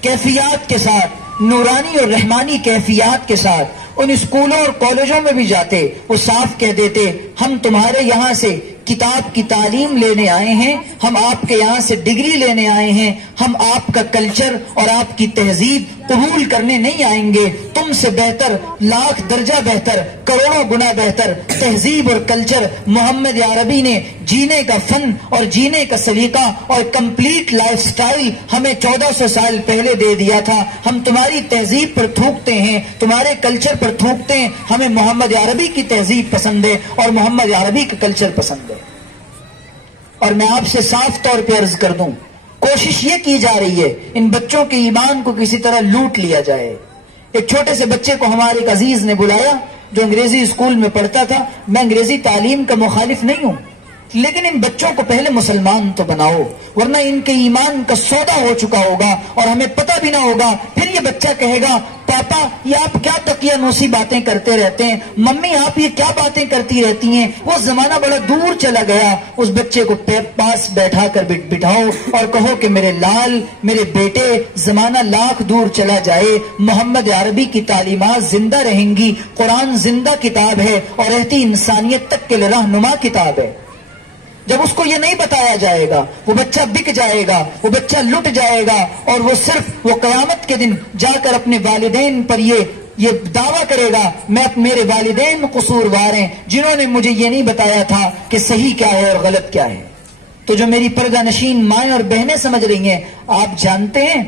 کیفیات کے ساتھ، نورانی اور رحمانی کیفیات کے ساتھ ان اسکولوں اور کالجوں میں بھی جاتے، وہ صاف کہہ دیتے ہم تمہارے یہاں سے کتاب کی تعلیم لینے آئے ہیں، ہم آپ کے یہاں سے ڈگری لینے آئے ہیں، ہم آپ کا کلچر اور آپ کی تہذیب قبول کرنے نہیں آئیں گے، تم سے بہتر، لاکھ درجہ بہتر، کروڑوں گنا بہتر تہذیب اور کلچر محمد عربی نے جینے کا فن اور جینے کا سلیقہ اور کمپلیٹ لائف سٹائل ہمیں 1400 سال پہلے دے دیا تھا، ہم تمہاری تہذیب پر تھوکتے ہیں، تمہارے کلچر پر تھوکتے ہیں، ہمیں محمد عربی کی تہذیب پسند ہے اور محمد عربی کا کلچر پسند ہے۔ اور میں آپ سے صاف طور پہ عرض کر دوں، کوشش یہ کی جا رہی ہے ان بچوں کے ایمان کو کسی طرح لوٹ لیا جائے۔ ایک چھوٹے سے بچے کو ہمارے ایک عزیز نے بلایا جو انگریزی اسکول میں پڑھتا تھا، میں انگریزی تعلیم کا مخالف نہیں ہوں، لیکن ان بچوں کو پہلے مسلمان تو بناؤ، ورنہ ان کے ایمان کا سودا ہو چکا ہوگا اور ہمیں پتہ بھی نہ ہوگا، پھر یہ بچہ کہے گا پاپا یہ آپ کیا تقیہ نوسی باتیں کرتے رہتے ہیں، ممی آپ یہ کیا باتیں کرتی رہتی ہیں، وہ زمانہ بڑا دور چلا گیا۔ اس بچے کو پاس بیٹھا کر بٹھاؤ اور کہو کہ میرے لال، میرے بیٹے، زمانہ لاکھ دور چلا جائے، محمد عربی کی تعلیمات زندہ رہیں گی، قرآن زندہ کتاب ہے اور رہتی انسانیت تک کے لیے رہنما کتاب ہے۔ جب اس کو یہ نہیں بتایا جائے گا وہ بچہ بک جائے گا، وہ بچہ لٹ جائے گا اور وہ صرف وہ قیامت کے دن جا کر اپنے والدین پر یہ دعویٰ کرے گا میرے والدین قصوروار ہیں جنہوں نے مجھے یہ نہیں بتایا تھا کہ صحیح کیا ہے اور غلط کیا ہے۔ تو جو میری پردہ نشین مائیں اور بہنیں سمجھ رہی ہیں، آپ جانتے ہیں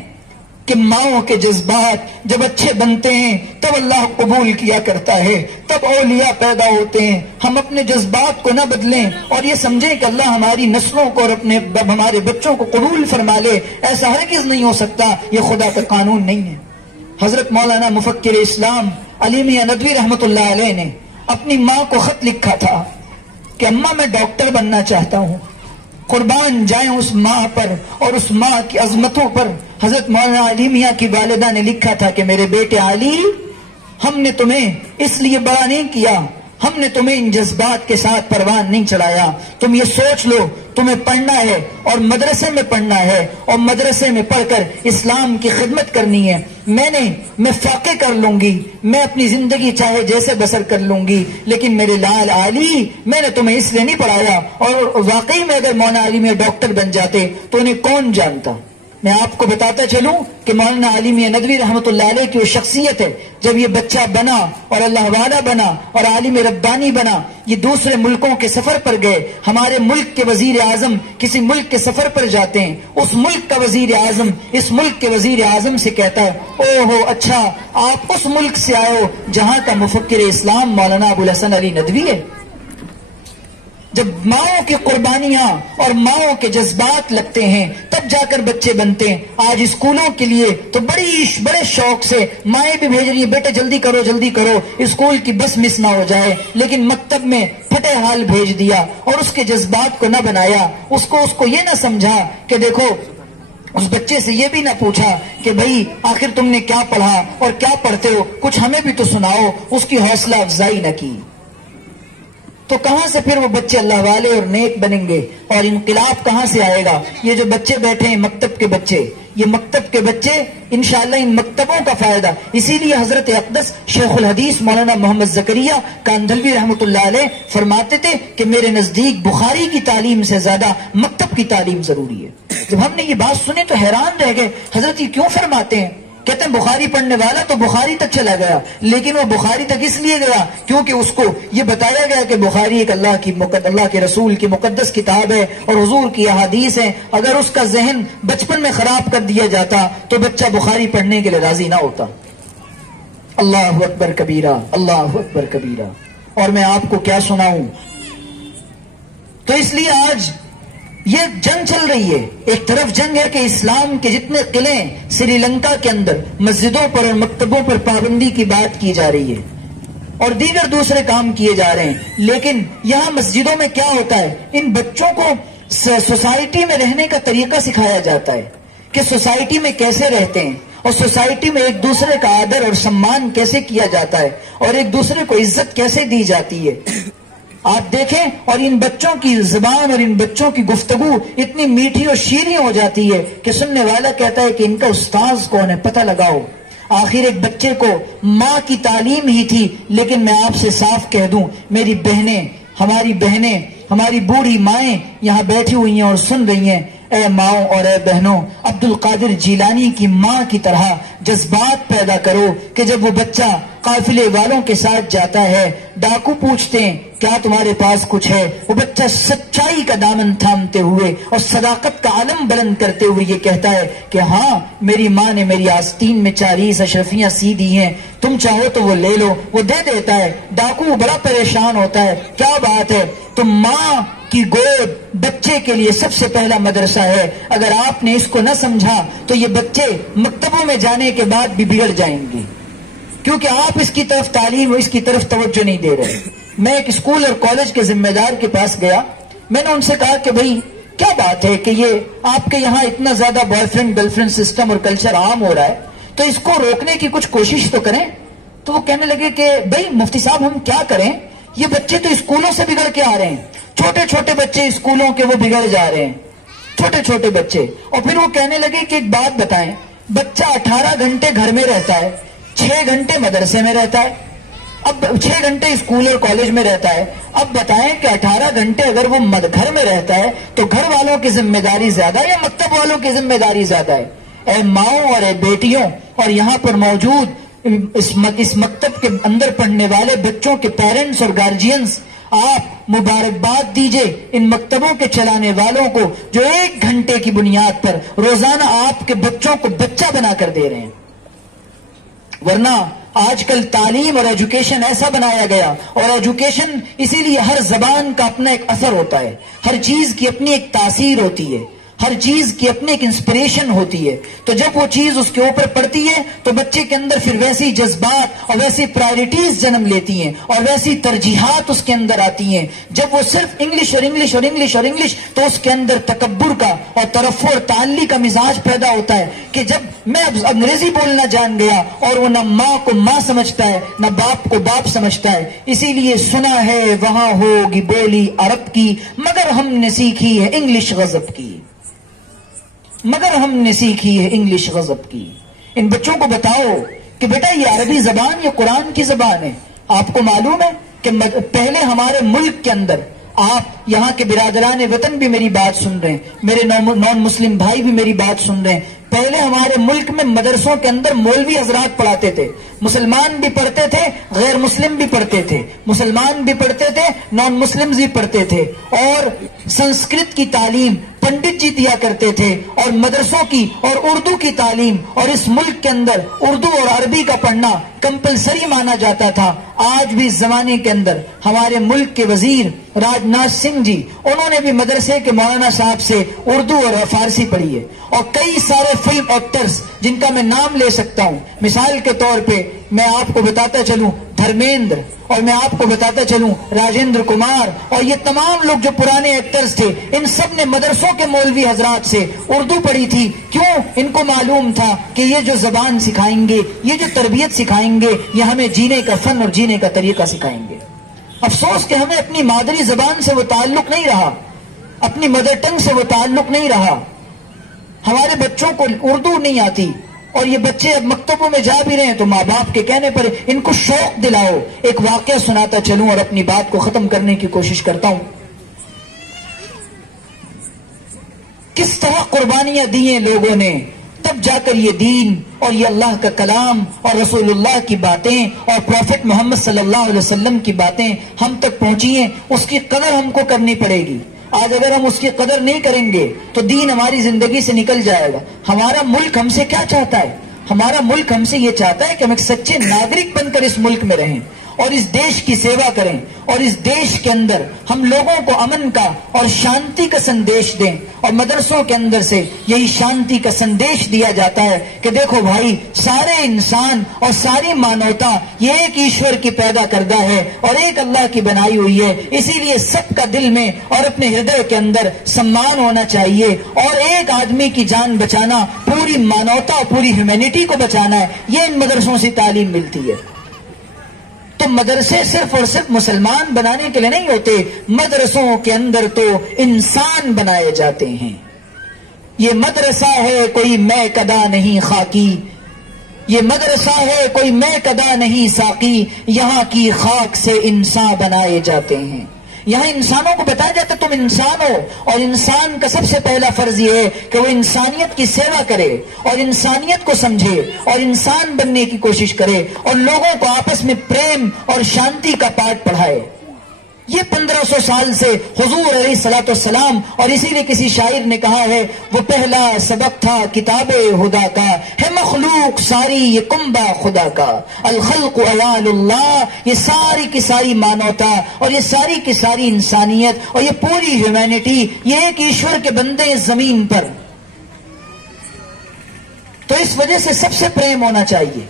کہ ماؤں کے جذبات جب اچھے بنتے ہیں تب اللہ قبول کیا کرتا ہے، تب اولیاء پیدا ہوتے ہیں۔ ہم اپنے جذبات کو نہ بدلیں اور یہ سمجھیں کہ اللہ ہماری نسلوں کو اور ہمارے بچوں کو قبول فرما لے، ایسا ہرگز نہیں ہو سکتا، یہ خدا کا قانون نہیں ہے۔ حضرت مولانا مفکر اسلام علی میاں ندوی رحمۃ اللہ علیہ نے اپنی ماں کو خط لکھا تھا کہ اماں میں ڈاکٹر بننا چاہتا ہوں. قربان جائیں اس ماں پر اور اس ماں کی عظمتوں پر. حضرت مولانا علی میاں کی والدہ نے لکھا تھا کہ میرے بیٹے علی، ہم نے تمہیں اس لیے بڑا نہیں کیا، ہم نے تمہیں ان جذبات کے ساتھ پروان نہیں چڑھایا. تم یہ سوچ لو تمہیں پڑھنا ہے اور مدرسے میں پڑھنا ہے اور مدرسے میں پڑھ کر اسلام کی خدمت کرنی ہے. میں فاقے کر لوں گی، میں اپنی زندگی چاہے جیسے بسر کر لوں گی، لیکن میرے لال علی میں نے تمہیں اس لیے نہیں پڑھایا. اور واقعی میں اگر مولانا علی میں ڈاکٹر بن جاتے تو انہیں کون جانتا. میں آپ کو بتاتا چلوں کہ مولانا علی میاں ندوی رحمۃ اللہ علیہ کی وہ شخصیت ہے، جب یہ بچہ بنا اور اللہ والا بنا اور عالم ربانی بنا، یہ دوسرے ملکوں کے سفر پر گئے. ہمارے ملک کے وزیر اعظم کسی ملک کے سفر پر جاتے ہیں، اس ملک کا وزیر اعظم اس ملک کے وزیر اعظم سے کہتا ہے او ہو اچھا آپ اس ملک سے آئے ہو جہاں کا مفکر اسلام مولانا ابو الحسن علی ندوی ہے. جب ماؤں کی قربانیاں اور ماؤں کے جذبات لگتے ہیں تب جا کر بچے بنتے ہیں. آج اسکولوں کے لیے تو بڑے شوق سے مائیں بھی بھیج رہی ہیں، بیٹے جلدی کرو اسکول کی بس مس نہ ہو جائے، لیکن مکتب میں پھٹے حال بھیج دیا اور اس کے جذبات کو نہ بنایا. اس کو یہ نہ سمجھا کہ دیکھو، اس بچے سے یہ بھی نہ پوچھا کہ بھائی آخر تم نے کیا پڑھا اور کیا پڑھتے ہو، کچھ ہمیں بھی تو سناؤ. اس کی حوصلہ افزائی نہ کی تو کہاں سے پھر وہ بچے اللہ والے اور نیک بنیں گے اور انقلاب کہاں سے آئے گا. یہ جو بچے بیٹھے ہیں مکتب کے بچے، یہ مکتب کے بچے انشاءاللہ ان مکتبوں کا فائدہ. اسی لیے حضرت اقدس شیخ الحدیث مولانا محمد زکریا کاندھلوی رحمۃ اللہ علیہ فرماتے تھے کہ میرے نزدیک بخاری کی تعلیم سے زیادہ مکتب کی تعلیم ضروری ہے. جب ہم نے یہ بات سنی تو حیران رہ گئے، حضرت یہ کیوں فرماتے ہیں؟ کہتے ہیں بخاری پڑھنے والا تو بخاری تک چلا گیا، لیکن وہ بخاری تک اس لیے گیا کیونکہ اس کو یہ بتایا گیا کہ بخاری ایک اللہ کے رسول کی مقدس کتاب ہے اور حضور کی احادیث ہیں. اگر اس کا ذہن بچپن میں خراب کر دیا جاتا تو بچہ بخاری پڑھنے کے لیے راضی نہ ہوتا. اللہ اکبر کبیرہ، اللہ اکبر کبیرہ. اور میں آپ کو کیا سناؤں. تو اس لیے آج یہ جنگ چل رہی ہے. ایک طرف جنگ ہے کہ اسلام کے جتنے قلعے سری لنکا کے اندر مسجدوں پر اور مکتبوں پر پابندی کی بات کی جا رہی ہے اور دیگر دوسرے کام کیے جا رہے ہیں، لیکن یہاں مسجدوں میں کیا ہوتا ہے، ان بچوں کو سوسائٹی میں رہنے کا طریقہ سکھایا جاتا ہے کہ سوسائٹی میں کیسے رہتے ہیں اور سوسائٹی میں ایک دوسرے کا آدر اور سمان کیسے کیا جاتا ہے اور ایک دوسرے کو عزت کیسے دی جاتی ہے. آپ دیکھیں اور ان بچوں کی زبان اور ان بچوں کی گفتگو اتنی میٹھی اور شیریں ہو جاتی ہے کہ سننے والا کہتا ہے کہ ان کا استاذ کون ہے، پتہ لگاؤ. آخر ایک بچے کو ماں کی تعلیم ہی تھی. لیکن میں آپ سے صاف کہہ دوں، میری بہنیں، ہماری بوڑھی مائیں یہاں بیٹھی ہوئی ہیں اور سن رہی ہیں. اے ماؤں اور اے بہنوں، عبد القادر جیلانی کی ماں کی طرح جذبات پیدا کرو کہ جب وہ بچہ قافلے والوں کے ساتھ جاتا ہے، ڈاکو پوچھتے ہیں کیا تمہارے پاس کچھ ہے، وہ بچہ سچائی کا دامن تھامتے ہوئے اور صداقت کا علم بلند کرتے ہوئے یہ کہتا ہے کہ ہاں میری ماں نے میری آستین میں 40 اشرفیاں سی دی ہیں، تم چاہو تو وہ لے لو. وہ دے دیتا ہے. ڈاکو بڑا پریشان ہوتا ہے، کیا بات ہے. تو ماں کی گود بچے کے لیے سب سے پہلا مدرسہ ہے. اگر آپ نے اس کو نہ سمجھا تو یہ بچے مکتبوں میں جانے کے بعد بھی بگڑ جائیں گے کیونکہ آپ اس کی طرف تعلیم اور اس کی طرف توجہ نہیں دے رہے. میں ایک اسکول اور کالج کے ذمہ دار کے پاس گیا. میں نے ان سے کہا کہ بھائی کیا بات ہے کہ یہ آپ کے یہاں اتنا زیادہ boy friend girl friend system اور کلچر عام ہو رہا ہے، تو اس کو روکنے کی کچھ کوشش تو کریں. تو وہ کہنے لگے کہ بھائی مفتی صاحب ہم کیا کریں، یہ بچے تو اسکولوں سے بگڑ کے آ رہے ہیں، چھوٹے چھوٹے بچے اسکولوں کے وہ بگڑ جا رہے ہیں، چھوٹے چھوٹے بچے. اور پھر وہ کہنے لگے کہ ایک بات بتائیں، بچہ 18 گھنٹے گھر میں رہتا ہے، 6 گھنٹے مدرسے میں رہتا ہے، اب 6 گھنٹے اسکول اور کالج میں رہتا ہے. اب بتائیں کہ 18 گھنٹے اگر وہ گھر میں رہتا ہے تو گھر والوں کی ذمہ داری زیادہ ہے یا مکتب والوں کی ذمہ داری زیادہ ہے؟ اے ماؤں اور اے بیٹیوں اور یہاں پر موجود اس مکتب کے اندر پڑھنے والے بچوں کے پیرنٹس اور گارجینز، آپ مبارکباد دیجئے ان مکتبوں کے چلانے والوں کو جو 1 گھنٹے کی بنیاد پر روزانہ آپ کے بچوں کو بچہ بنا کر دے رہے ہیں. ورنہ آج کل تعلیم اور ایجوکیشن ایسا بنایا گیا، اور ایجوکیشن اسی لیے ہر زبان کا اپنا ایک اثر ہوتا ہے، ہر چیز کی اپنی ایک تاثیر ہوتی ہے. ہر چیز کی اپنے ایک انسپریشن ہوتی ہے. تو جب وہ چیز اس کے اوپر پڑتی ہے تو بچے کے اندر پھر ویسی جذبات اور ویسی پرائرٹیز جنم لیتی ہیں اور ویسی ترجیحات اس کے اندر آتی ہیں. جب وہ صرف انگلش اور انگلش اور انگلش اور انگلش، تو اس کے اندر تکبر کا اور ترفع اور تعلی کا مزاج پیدا ہوتا ہے کہ جب میں اب انگریزی بولنا جان گیا، اور وہ نہ ماں کو ماں سمجھتا ہے نہ باپ کو باپ سمجھتا ہے. اسی لیے سنا ہے وہاں ہوگی بولی عرب کی، مگر ہم نے سیکھی ہے انگلش غضب کی. مگر ہم نے سیکھی ہے انگلش غضب کی. ان بچوں کو بتاؤ کہ بیٹا یہ عربی زبان یہ قرآن کی زبان ہے. آپ کو معلوم ہے کہ پہلے ہمارے ملک کے اندر، آپ یہاں کے برادران وطن بھی میری بات سن رہے ہیں، میرے نان مسلم بھائی بھی میری بات سن رہے ہیں، پہلے ہمارے ملک میں مدرسوں کے اندر مولوی حضرات پڑھاتے تھے. مسلمان بھی پڑھتے تھے، غیر مسلم بھی پڑھتے تھے، مسلمان بھی پڑھتے تھے، نان مسلم بھی پڑھتے تھے. اور سنسکرت کی تعلیم پنڈت جی دیا کرتے تھے، اور مدرسوں کی اور اردو کی تعلیم، اور اس ملک کے اندر اردو اور عربی کا پڑھنا کمپلسری مانا جاتا تھا. آج بھی اس زمانے کے اندر ہمارے ملک کے وزیر راج ناتھ سنگھ جی، انہوں نے بھی مدرسے کے مولانا صاحب سے اردو اور فارسی پڑھی ہے. اور کئی سارے فلم ایکٹرز جن کا میں نام لے سکتا ہوں، مثال کے طور پہ میں آپ کو بتاتا چلوں دھرمیندر، اور میں آپ کو بتاتا چلوں راجندر کمار، اور یہ تمام لوگ جو پرانے ایکٹرز تھے، ان سب نے مدرسوں کے مولوی حضرات سے اردو پڑھی تھی. کیوں؟ ان کو معلوم تھا کہ یہ جو زبان سکھائیں گے، یہ جو تربیت سکھائیں گے، یہ ہمیں جینے کا فن اور جینے کا طریقہ سکھائیں گے. افسوس کہ ہمیں اپنی مادری زبان سے وہ تعلق نہیں رہا، اپنی مدر ٹنگ سے وہ تعلق نہیں رہا. ہمارے بچوں کو اردو نہیں آتی، اور یہ بچے اب مکتبوں میں جا بھی رہے ہیں تو ماں باپ کے کہنے پر ان کو شوق دلاؤ. ایک واقعہ سناتا چلوں اور اپنی بات کو ختم کرنے کی کوشش کرتا ہوں. کس طرح قربانیاں دی ہیں لوگوں نے، تب جا کر یہ دین اور یہ اللہ کا کلام اور رسول اللہ کی باتیں اور پروفٹ محمد صلی اللہ علیہ وسلم کی باتیں ہم تک پہنچی ہیں. اس کی قدر ہم کو کرنی پڑے گی. آج اگر ہم اس کی قدر نہیں کریں گے تو دین ہماری زندگی سے نکل جائے گا. ہمارا ملک ہم سے کیا چاہتا ہے؟ ہمارا ملک ہم سے یہ چاہتا ہے کہ ہم ایک سچے ناگرک بن کر اس ملک میں رہیں اور اس دیش کی سیوا کریں، اور اس دیش کے اندر ہم لوگوں کو امن کا اور شانتی کا سندیش دیں. اور مدرسوں کے اندر سے یہی شانتی کا سندیش دیا جاتا ہے کہ دیکھو بھائی، سارے انسان اور ساری مانوتا یہ ایک ایشور کی پیدا کردہ ہے اور ایک اللہ کی بنائی ہوئی ہے. اسی لیے سب کا دل میں اور اپنے ہردے کے اندر سمان ہونا چاہیے، اور ایک آدمی کی جان بچانا پوری مانوتا اور پوری ہیومینٹی کو بچانا ہے. یہ ان مدرسوں سے تعلیم ملتی ہے. تو مدرسے صرف اور صرف مسلمان بنانے کے لیے نہیں ہوتے، مدرسوں کے اندر تو انسان بنائے جاتے ہیں. یہ مدرسہ ہے کوئی میں کدا نہیں خاکی، یہ مدرسہ ہے کوئی میں کدا نہیں ساقی، یہاں کی خاک سے انسان بنائے جاتے ہیں. یہاں انسانوں کو بتایا جاتا ہے تم انسان ہو، اور انسان کا سب سے پہلا فرض یہ ہے کہ وہ انسانیت کی سیوا کرے اور انسانیت کو سمجھے اور انسان بننے کی کوشش کرے اور لوگوں کو آپس میں پریم اور شانتی کا پاٹھ پڑھائے. یہ 1500 سال سے حضور علیہ الصلوۃ والسلام، اور اسی لیے کسی شاعر نے کہا ہے وہ پہلا سبق تھا کتاب خدا کا، ہے مخلوق ساری یہ کنبہ خدا کا، الخلق عیال اللہ، یہ ساری کی ساری مانوتا اور یہ ساری کی ساری انسانیت اور یہ پوری ہیومینٹی، یہ ایک ایشور کے بندے اس زمین پر. تو اس وجہ سے سب سے پریم ہونا چاہیے،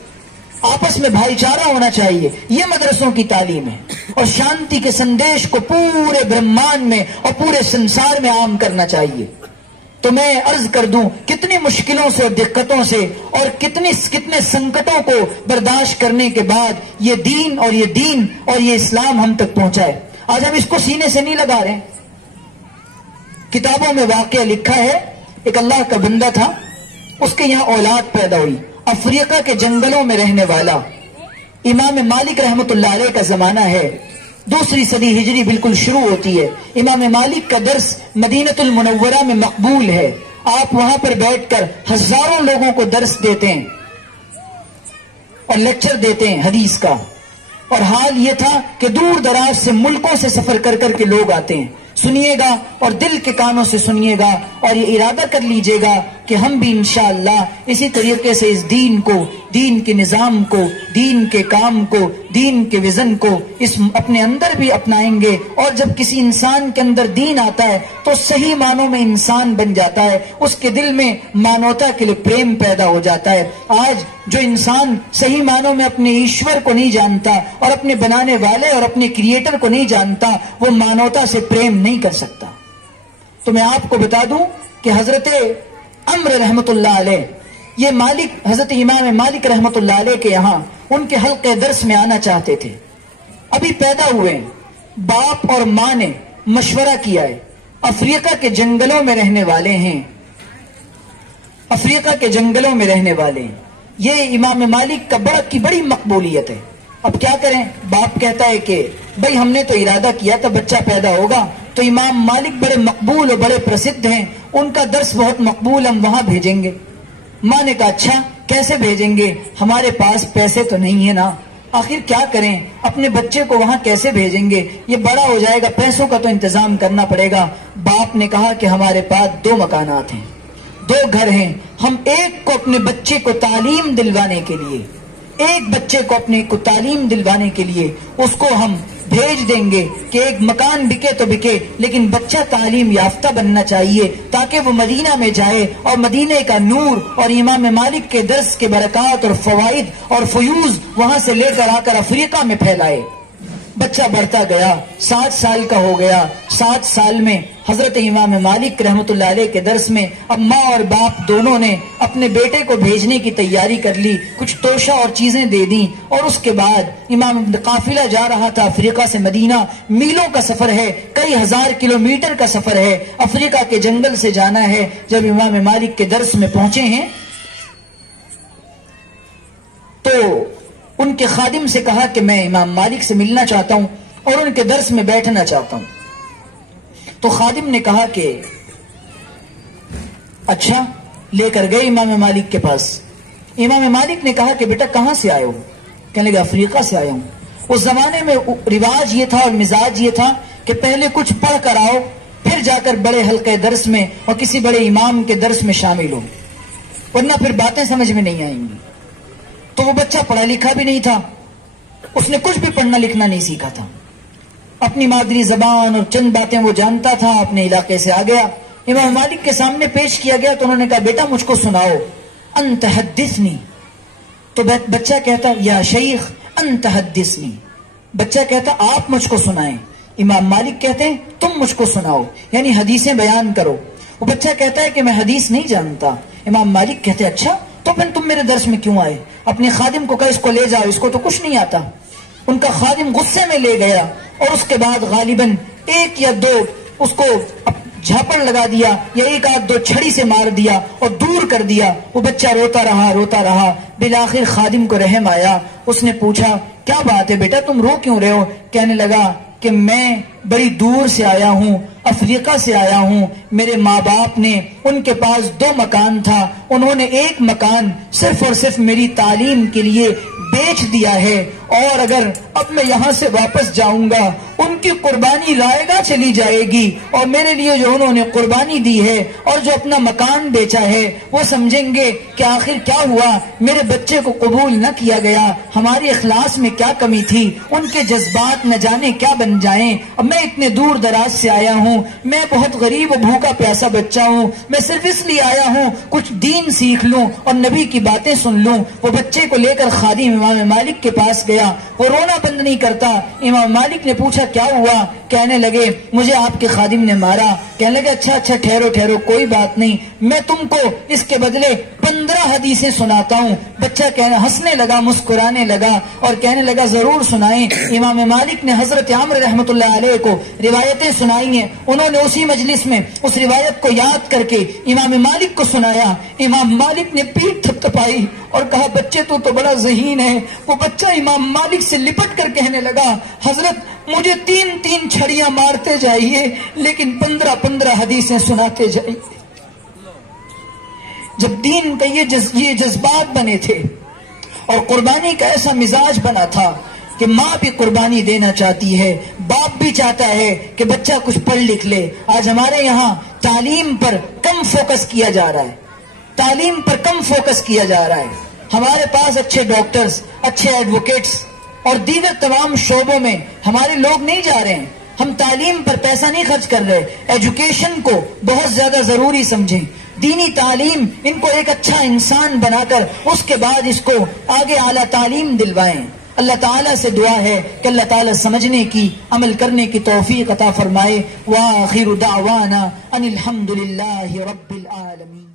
آپس میں بھائی چارہ ہونا چاہیے. یہ مدرسوں کی تعلیم ہے، اور شانتی کے سندیش کو پورے برہمانڈ میں اور پورے سنسار میں عام کرنا چاہیے. تو میں عرض کر دوں کتنی مشکلوں سے، دقتوں سے اور کتنے سنکٹوں کو برداشت کرنے کے بعد یہ دین اور یہ اسلام ہم تک پہنچا ہے. آج ہم اس کو سینے سے نہیں لگا رہے. کتابوں میں واقعہ لکھا ہے، ایک اللہ کا بندہ تھا، اس کے یہاں اولاد پیدا ہوئی، افریقہ کے جنگلوں میں رہنے والا. امام مالک رحمت اللہ علیہ کا زمانہ ہے، 2 صدی ہجری بالکل شروع ہوتی ہے. امام مالک کا درس مدینہ المنورہ میں مقبول ہے. آپ وہاں پر بیٹھ کر ہزاروں لوگوں کو درس دیتے ہیں اور لیکچر دیتے ہیں حدیث کا. اور حال یہ تھا کہ دور دراز سے ملکوں سے سفر کر کر کے لوگ آتے ہیں. سنیے گا اور دل کے کانوں سے سنیے گا اور یہ ارادہ کر لیجئے گا کہ ہم بھی انشاءاللہ اسی طریقے سے اس دین کو، دین کے نظام کو، دین کے کام کو، دین کے ویژن کو اس اپنے اندر بھی اپنائیں گے. اور جب کسی انسان کے اندر دین آتا ہے تو صحیح معنوں میں انسان بن جاتا ہے، اس کے دل میں مانوتا کے لیے پریم پیدا ہو جاتا ہے. آج جو انسان صحیح معنوں میں اپنے ایشور کو نہیں جانتا اور اپنے بنانے والے اور اپنے کریٹر کو نہیں جانتا، وہ مانوتا سے پریم نہیں کر سکتا. تو میں آپ کو بتا دوں کہ حضرت عمر رحمت اللہ علیہ، یہ مالک، حضرت امام مالک رحمت اللہ علیہ کے یہاں ان کے حلقے درس میں آنا چاہتے تھے. ابھی پیدا ہوئے، باپ اور ماں نے مشورہ کیا ہے، افریقہ کے جنگلوں میں رہنے والے ہیں، افریقہ کے جنگلوں میں رہنے والے ہیں. یہ امام مالک کا بڑی مقبولیت ہے. اب کیا کریں؟ باپ کہتا ہے کہ بھائی ہم نے تو ارادہ کیا تھا بچہ پیدا ہوگا، تو امام مالک بڑے مقبول اور بڑے پرسدھ ہیں، ان کا درس بہت مقبول، ہم وہاں بھیجیں گے. ماں نے کہا اچھا کیسے بھیجیں گے، ہمارے پاس پیسے تو نہیں ہے نا، آخر کیا کریں، اپنے بچے کو وہاں کیسے بھیجیں گے، یہ بڑا ہو جائے گا، پیسوں کا تو انتظام کرنا پڑے گا. باپ نے کہا کہ ہمارے پاس 2 مکانات ہیں، 2 گھر ہیں، ہم ایک کو اپنے بچے کو تعلیم دلوانے کے لیے، ایک بچے کو اپنے کو تعلیم دلوانے کے لیے اس کو ہم بھیج دیں گے کہ ایک مکان بکے تو بکے، لیکن بچہ تعلیم یافتہ بننا چاہیے تاکہ وہ مدینہ میں جائے اور مدینہ کا نور اور امام مالک کے درس کے برکات اور فوائد اور فیوز وہاں سے لے کر آ کر افریقہ میں پھیلائے. بچہ بڑھتا گیا، 7 سال کا ہو گیا. 7 سال میں حضرت امام مالک رحمت اللہ علیہ کے درس میں اب ماں اور باپ دونوں نے اپنے بیٹے کو بھیجنے کی تیاری کر لی، کچھ توشہ اور چیزیں دے دیں. اور اس کے بعد امام قافلہ جا رہا تھا افریقہ سے مدینہ، میلوں کا سفر ہے، کئی ہزار کلومیٹر کا سفر ہے، افریقہ کے جنگل سے جانا ہے. جب امام مالک کے درس میں پہنچے ہیں تو ان کے خادم سے کہا کہ میں امام مالک سے ملنا چاہتا ہوں اور ان کے درس میں بیٹھنا چاہتا ہوں. تو خادم نے کہا کہ اچھا، لے کر گئے امام مالک کے پاس. امام مالک نے کہا کہ بیٹا کہاں سے آئے ہو؟ کہنے لگا افریقہ سے آیا ہوں. اس زمانے میں رواج یہ تھا اور مزاج یہ تھا کہ پہلے کچھ پڑھ کر آؤ، پھر جا کر بڑے حلقے درس میں اور کسی بڑے امام کے درس میں شامل ہو، ورنہ پھر باتیں سمجھ میں نہیں آئیں گی. تو وہ بچہ پڑھا لکھا بھی نہیں تھا، اس نے کچھ بھی پڑھنا لکھنا نہیں سیکھا تھا، اپنی مادری زبان اور چند باتیں وہ جانتا تھا، اپنے علاقے سے آ گیا. امام مالک کے سامنے پیش کیا گیا تو انہوں نے کہا بیٹا مجھ کو سناؤ، انت حدثنی. تو بچہ کہتا یا شیخ انت حدثنی، بچہ کہتا آپ مجھ کو سنائیں. امام مالک کہتے ہیں تم مجھ کو سناؤ، یعنی حدیثیں بیان کرو. وہ بچہ کہتا ہے کہ میں حدیث نہیں جانتا. امام مالک کہتے ہیں اچھا تو پھر تم میرے درس میں کیوں آئے؟ اپنے خادم کو کہا اس کو لے جاؤ، اس کو تو کچھ نہیں آتا. ان کا خادم غصے میں لے گیا اور اس کے بعد غالباً 1 یا 2 اس کو جھاپڑ لگا دیا یا 1 آدھ 2 چھڑی سے مار دیا اور دور کر دیا. وہ بچہ روتا رہا. بالآخر خادم کو رحم آیا، اس نے پوچھا کیا بات ہے بیٹا تم رو کیوں رہے ہو؟ کہنے لگا کہ میں بڑی دور سے آیا ہوں، افریقہ سے آیا ہوں. میرے ماں باپ نے، ان کے پاس 2 مکان تھا، انہوں نے 1 مکان صرف اور صرف میری تعلیم کے لیے بیچ دیا ہے، اور اگر اب میں یہاں سے واپس جاؤں گا ان کی قربانی رائے گاہ چلی جائے گی، اور میرے لیے جو انہوں نے قربانی دی ہے اور جو اپنا مکان بیچا ہے وہ سمجھیں گے کہ آخر کیا ہوا، میرے بچے کو قبول نہ کیا گیا، ہمارے اخلاص میں کیا کمی تھی، ان کے جذبات نہ جانے کیا بن جائیں. اب میں اتنے دور دراز سے آیا ہوں، میں بہت غریب و بھوکا پیاسا بچہ ہوں، میں صرف اس لیے آیا ہوں کچھ دین سیکھ لوں اور نبی کی باتیں سن لوں. وہ بچے کو لے کر خادم امام مالک کے پاس گیا، وہ رونا بند نہیں کرتا. امام مالک نے پوچھا کیا ہوا؟ کہنے لگے مجھے آپ کے خادم نے مارا. کہنے لگے اچھا ٹھہرو کوئی بات نہیں، میں تم کو اس کے بدلے 15 حدیثیں سناتا ہوں. بچہ ہنسنے لگا، مسکرانے لگا اور کہنے لگا ضرور سنائیں. امام مالک نے حضرت عمر رحمت اللہ علیہ کو روایتیں سنائی ہیں. انہوں نے اسی مجلس میں اس روایت کو یاد کر کے امام مالک کو سنایا. امام مالک نے پیٹھ تھپتھپائی اور کہا بچے تو بڑا ذہین ہے. وہ بچہ امام مالک سے لپٹ کر کہنے لگا حضرت مجھے 3 چھڑیاں مارتے جائیے لیکن 15 حدیثیں سناتے جائیے. جب دین کا یہ جذبات بنے تھے اور قربانی کا ایسا مزاج بنا تھا کہ ماں بھی قربانی دینا چاہتی ہے، باپ بھی چاہتا ہے کہ بچہ کچھ پڑھ لکھ لے. آج ہمارے یہاں تعلیم پر کم فوکس کیا جا رہا ہے. تعلیم پر کم فوکس کیا جا رہا ہے. ہمارے پاس اچھے ڈاکٹرز، اچھے ایڈوکیٹس اور دیگر تمام شعبوں میں ہمارے لوگ نہیں جا رہے ہیں. ہم تعلیم پر پیسہ نہیں خرچ کر رہے. ایجوکیشن کو بہت زیادہ ضروری سمجھیں. دینی تعلیم ان کو ایک اچھا انسان بنا کر اس کے بعد اس کو آگے اعلیٰ تعلیم دلوائیں. اللہ تعالیٰ سے دعا ہے کہ اللہ تعالیٰ سمجھنے کی، عمل کرنے کی توفیق عطا فرمائے. وآخر دعوانا ان الحمد للہ رب العالمین.